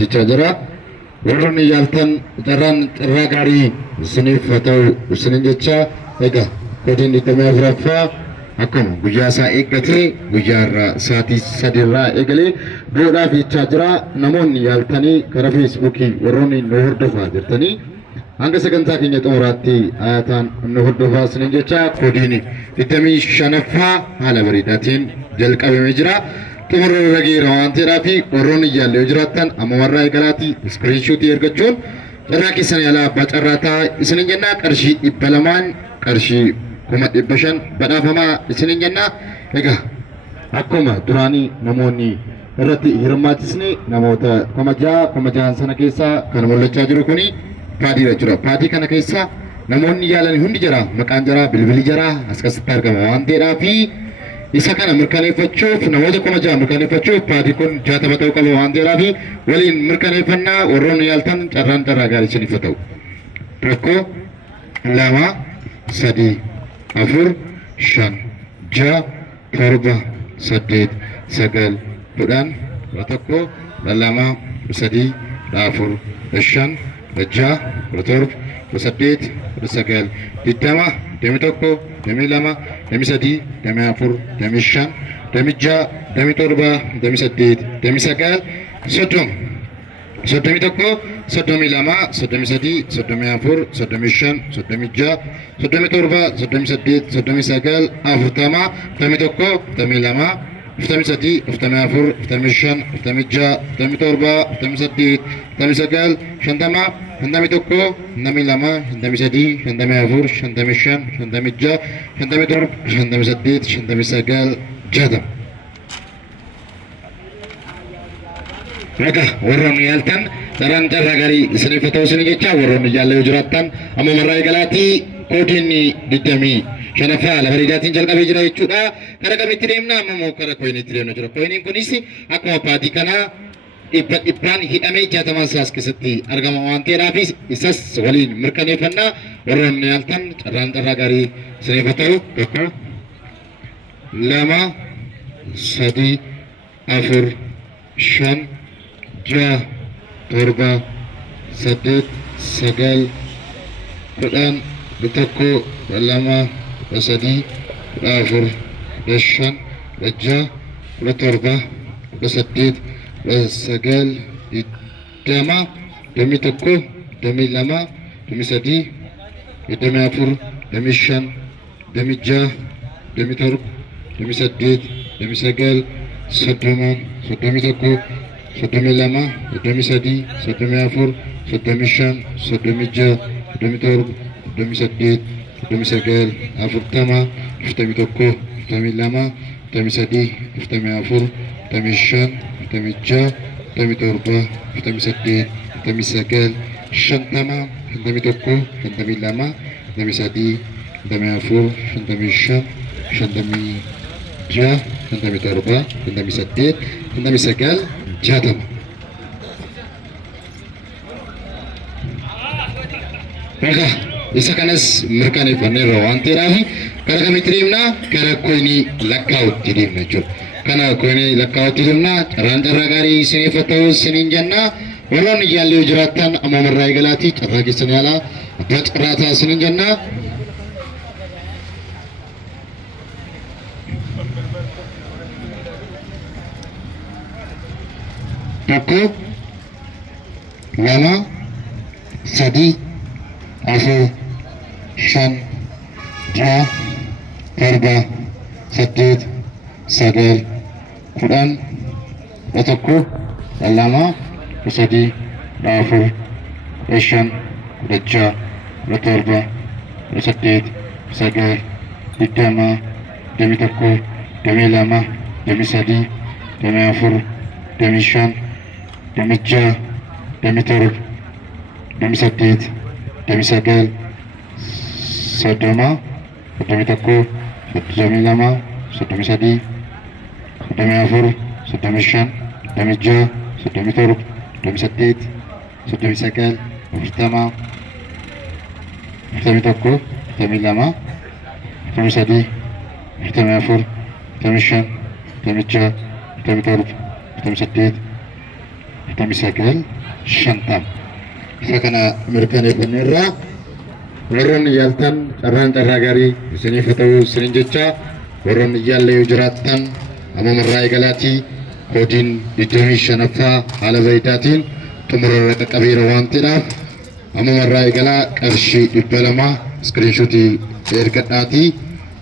jecha jira. Warroonni yaaltan carraa gaarii isiniif haa ta'u isinin jecha egaa koodiin 24ffaa akkuma guyyaa isaa eeggatee guyyaarraa sa'aatii 3 eegalee duudhaaf jechaa jira. Namoonni yaaltanii karaa feesbuukii warroonni nu hordofaa jirtanii hanga sagantaa keenya xumuraatti ayaataan nu hordofaa isinin jecha koodiin 25ffaa haala bareedaatiin jalqabamee jira. Xumura rageera waan ta'eedhaaf warroonni yaallee jiraattan amma warraa eegalaati iskiriinshuutii ergachuun carraa keessan yaalaa abbaa carraataa isinin jennaa qarshii 200 qarshii 500 badhaafamaa isinin jennaa. Egaa akkuma duraanii namoonni irratti hirmaatisne namoota 6,000 sana keessaa kan mul'achaa jiru kuni paadiidha jira. Paadii kana keessaa namoonni yaalan hundi jira. Maqaan jira, bilbilli jira as keessatti argama waan ta'eedhaaf isa kana mirkaneeffachuuf namoota 6,000 mirkaneeffachuuf paadii kun 60 ta'uu qaba waan ta'eedhaaf waliin mirkaneeffannaa warroonni yaaltan carraa gaarii isiniif ta'u. 1 2 3 4 5 6 7 8 9 10 11 12 13 14 15 16 17 18 19 20 21 22 23 24 25 26 27 28 29 30 31 32 33 34 35 36 37 38 39 40 41 42 53 54 55 56 57 58 59 50 51 52 53 54 55 56 57 58 59 60 Maka warroonni yaaltan carraa gaarii isiniif ta'u isin jecha warroonni yaallee jiraattan amma marraa eegalaatii koodiin 25ffaa haala bareedaatiin jalqabee jira jechuudha. Karaa kamitti deemna amma moo karaa koyiniitti deemna jira. Koyiniin kunis akkuma paadii kanaa dhibbaan hidhamee 60 saas keessatti argama waan ta'eedhaaf isas waliin mirkaneeffannaa warroonni yaaltan carraa gaarii isiniif ta'u 1 2 3 4 5 6 7 8 9 10 11 12 13 14 15 16 17 18 19 20 21 22 23 24 25 26 27 28 29 30 31 32 33 34 35 36 37 38 39 40 41 42 43 44 45 46 47 48 49 50 51 52 53 54 55 56 57 58 59 60 Maka isa kanas mirkaneeffanneerra waan ta'eedhaaf karaa kamitti deemna karaa koyinii lakkaa'utti deemna jechuudha. Kana koyinii lakkaa'utti deemna carraa gaarii isiniif ta'u isiniin jenna. Warroonni yaallee jiraattan amma marraa eegalaatii carraa keessan yaalaa abbaa carraataa isiniin jenna. Tokko 2 3 4 5 6 7 8 9 10 11 12 13 14 15 16 17 18 19 20 21 22 23 24 25 26 27 28 29 30 31 32 33 34 35 36 37 38 39 40 41 42 43 44 45 46 47 48 tamisagal shantam sakana mirkaneeffanneerra warroonni yaaltan carraan carraa gaarii isiniif haa ta'u isiniin jecha warroonni yaallee yoo jiraattan ammamarraa eegalaatii koodiin 25ffaa haala bareedaatiin xumurarra qaqqabeera waan ta'eef ammamarraa eegalaa qarshii 200 iskiriinshotii ergadhaatii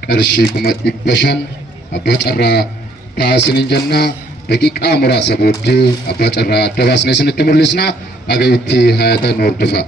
qarshii 500 abbaa carraa ta'a isiniin jennaa daqiiqaa muraasa booddee abbaa carraa adda baasnee isinitti mul'isna agayitti hayatan hordofa.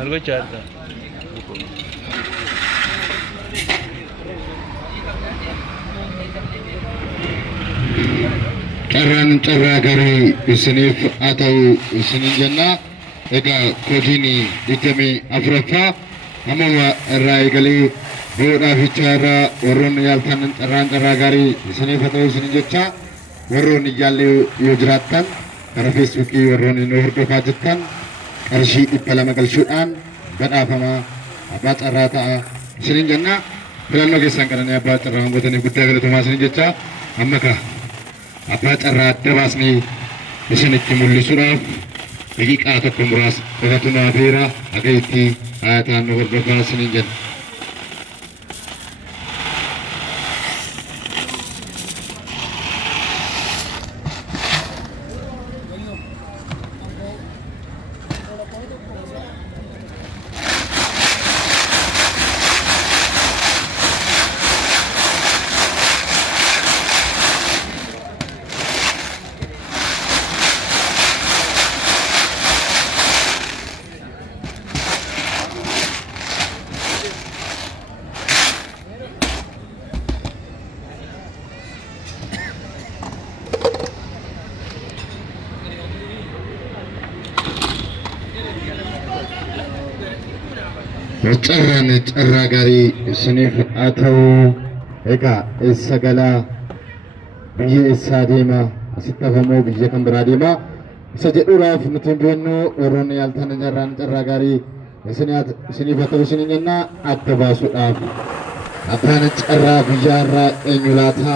Algo charta. Carraan carraa gaarii isiniif haa ta'u isiniin jenna. Egaa koodiin 24ffaa ammuma irraa eegalee boodhaa fiichaa warroonni yaaltan carraan carraa gaarii isiniif haa ta'u isiniin jecha warroonni yaallee yoo jiraattan karaa feesbuukii warroonni nu hordofaa jirtan qarshii 200 galchuudhaan badhaafama abbaa carraa ta'a isiniin jenna. Filannoo keessan qananii abbaa carraa hangotanii guddaa galatumaa isiniin jecha amma kaa abbaa carraa adda baasnee isinitti mul'isuudhaaf daqiiqaa tokko muraasa qofatu naaf jira agayitti hayataan nu hordofaa isiniin jenna. Carraan carraa gaarii isiniif haa ta'u. Egaa eessa galaa biyya eessaa deema asittafamoo biyya kan biraa deema. Isa jedhuudhaaf nuti beeknu warroonni yaaltan carraa gaarii isiniif haa ta'u isiniin jenna adda baasuudhaaf. Abbaan carraa guyyaarraa eenyu laata?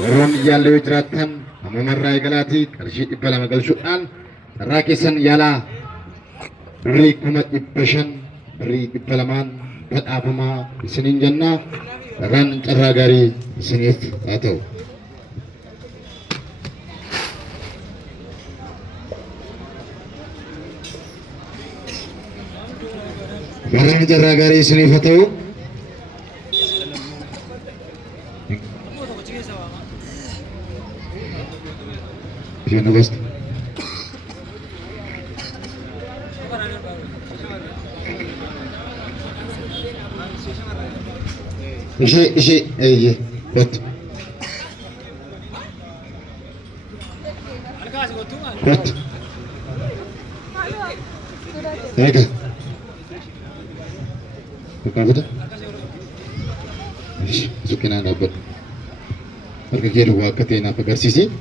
Warroonni yaallee yoo jiraattan ammamarraa eegalaatii qarshii 200 galchuudhaan carraa keessan yaalaa birrii 500 birrii 200 badhaafamaa isiniin jenna. Carraa gaarii isiniif haa ta'u. Carraa gaarii isiniif haa ta'u. Jangan bos. Isi, iya, bet. Bet. Ada. Bukan betul. Masukin anda bet. Pergi ke luar ketina pegarsisi.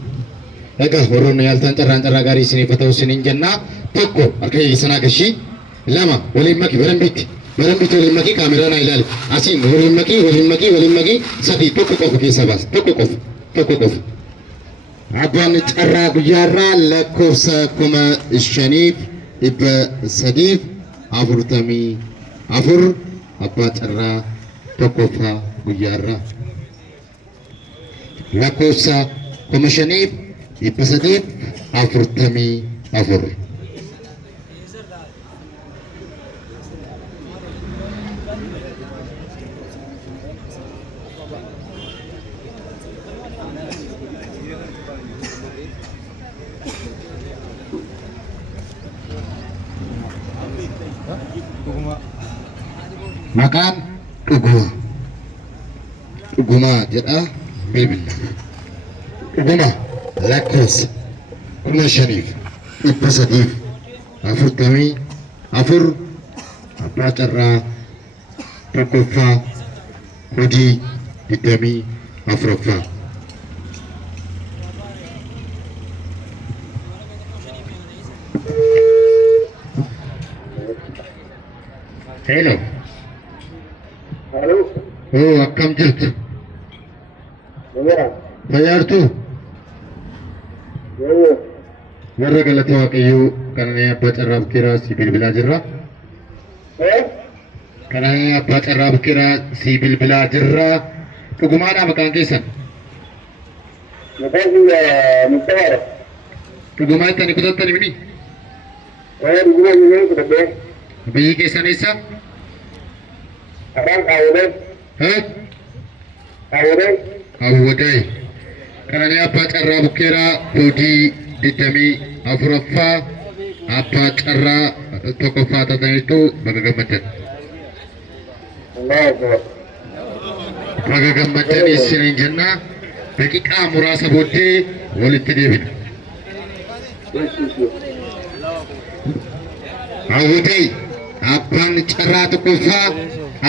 Egaa warroonni yaaltan carraa gaarii isiniif haa ta'u isiniin jenna. Tokko harka keessanaa gashii lama waliin maki barambitti waliin maki kaameraa naa ilaali asiin waliin maki sadii tokko qofa keessa baas tokko qofa. Abbaan carraa guyyaarraa lakkoofsa 5,344 abbaa carraa tokkoffaa guyyaarraa lakkoofsa 5,344. Makan dhuguma jedha bilbila dhuguma lakkoofsa 5,344 abbaa carraa tokkoffaa hojii 24ffaa. Hello. Halo. Oh, akkam jirtu? Fayyartu? Warra galata Waaqayyoo kananii abbaa carraa bukeeraa si bilbilaa jirra. Kananii abbaa carraa bukeeraa si bilbilaa jirra. Dhugumaadhaa maqaan keessan? Maqaan kiyya Mustafaadha. Dhugumaa itti ani kutattani mini? Dhugumaa kiyya kutadhee. Biyyi keessan eessa? Afaan Awwadee. Awwadee. Kananii abbaa carraa bukeeraa hojii 24ffaa abbaa carraa tokkoffaa taataniitu baga gammaddan. Baga gammaddan isiniin jenna. Daqiiqaa muraasa booddee walitti deebina. Awwadee abbaan carraa tokkoffaa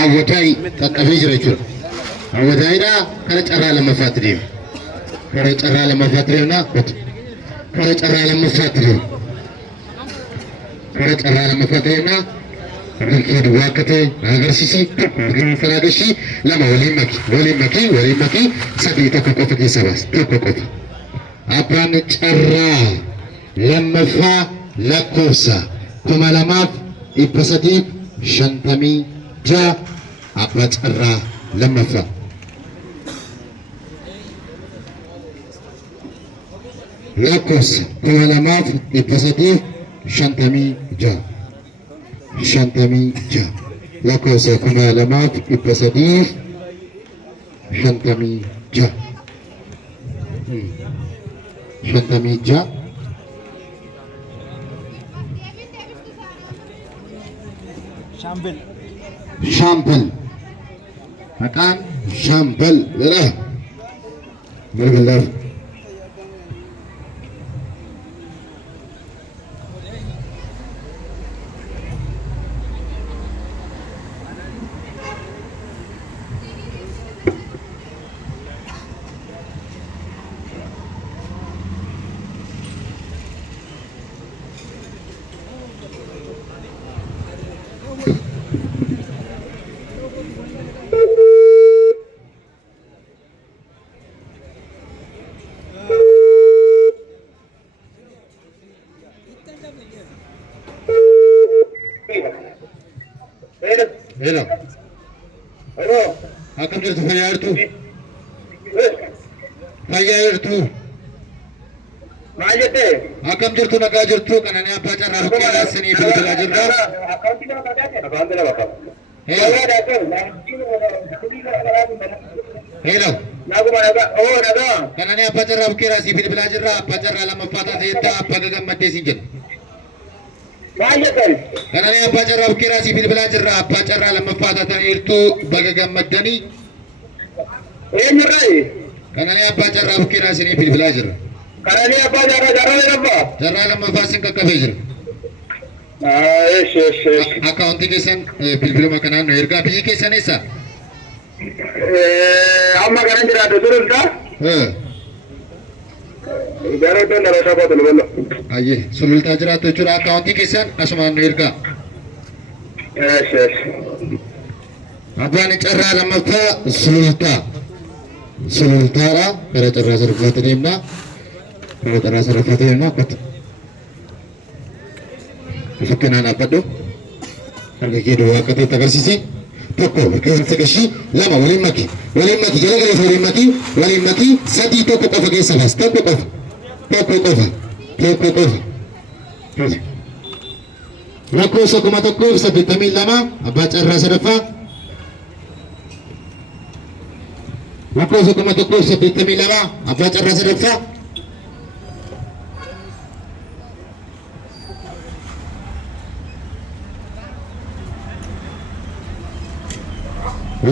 Awwadee qaqqabee jira jechuudha. Awwadeedhaa kana carraa lammaffaatti deema. Kara carraa lammaffaatti deemna. Kara carraa lammaffaatti deema. Kara carraa lammaffaatti deemna. Riikii duwwaa akka ta'e agarsiisi. Sana agarsiisi. Lama waliin maki. Sadii tokko qofa keessa baas. Tokko qofa. Abbaan carraa lammaffaa lakkoofsa 2,356 abbaa carraa lammaffaa. Lakkoofsa 2,356 lakkoofsa 2,356 Shaambal maqaan Shaambal jedha. Bilbilaaf Hello. Hello. Akkam jirtu fayyaa jirtu? Fayyaa jirtu? Maal jette? Akkam jirtu nagaa jirtu kananii abbaa carraa bukkee raasanii bilbilaa jirra. Akkaawuntii nama kakaate? Akkaawuntii nama kakaate. Hello. Naguma nagaa. Oo nagaa. Kananii abbaa carraa bukkee raasii bilbilaa jirra. Abbaa carraa lammaffaa taatee abbaa gagammaddee siin jedhu. Maal jettan? Kananii abbaa carraa bukkee raasii bilbilaa jirra. Abbaa carraa lammaffaa taataniirtu baga gammaddanii. Eenyurraa? Kananii abbaa carraa bukkee raasii bilbilaa jirra. Kananii abbaa jarraa lammaffaa? Carraa lammaffaa sin qaqqabee jira. Eesh. Akkaawuntii keessan bilbiluma kanaan nu ergaa biyyi keessan eessa? Amma kanan jiraatu turunta? Garuu iddoo dhaloota kootu luballo. Ayyee sulultaa jiraattu jechuudha akkaawuntii keessan asumaan nu ergaa. Eesh. Abbaan carraa lammaffaa sulultaadha gara carraa sadaffaatti deemnaa. Gara carraa sadaffaatti deemnaa akkatti. Fakkanaan dhaabbadhu. Harka kee duwwaa akka ta'e agarsiisi. Tokko keessa gashii lama waliin maki jala galees waliin maki sadii tokko qofa keessa baas tokko qofa. Lakkoofsa 1,082 abbaa carraa sadaffaa. Lakkoofsa 1,082 abbaa carraa sadaffaa.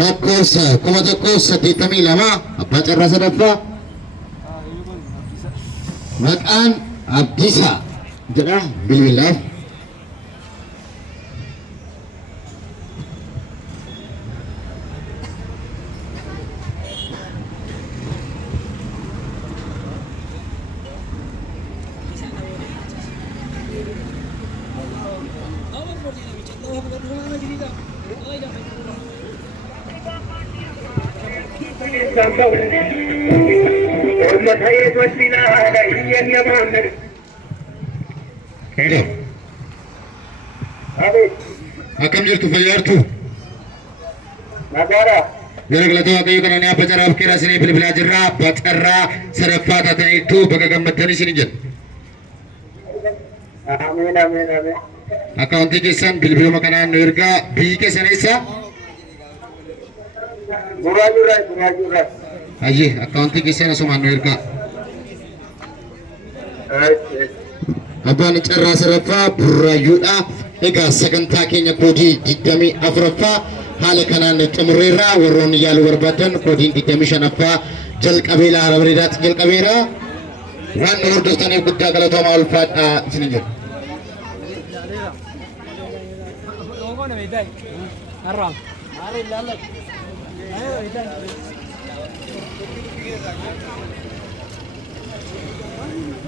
Lakkoofsa 1,082 abbaa carraa sadaffaa. Maqaan Abdiisaa jedha bilbilaaf. Hello. Akkam jirtu fayyaa jirtu? Nagaadha. Gara galata waaqayyo kananii abbaa carraa bukkee raasanii bilbilaa jirra. Abbaa carraa sadaffaa taataniirtu baga gammaddanii isin jedhu. Ameen. Akkaawuntii keessan bilbiluma kanaan nu ergaa biyyi keessan eessa? Buraayyuurraa. Ayyee akkaawuntii keessan asumaan nu ergaa. Abbaan carraa sadaffaa burraayyuudha. Egaa sagantaa keenya koodii 24ffaa haala kanaan xumurreerra. Warroonni yaaluu barbaadan koodiin 25ffaa jalqabee haala bareedaatti jalqabeera. Waan nu hordoftaniif guddaa galatoomaa ulfaadhaa isin jedhu.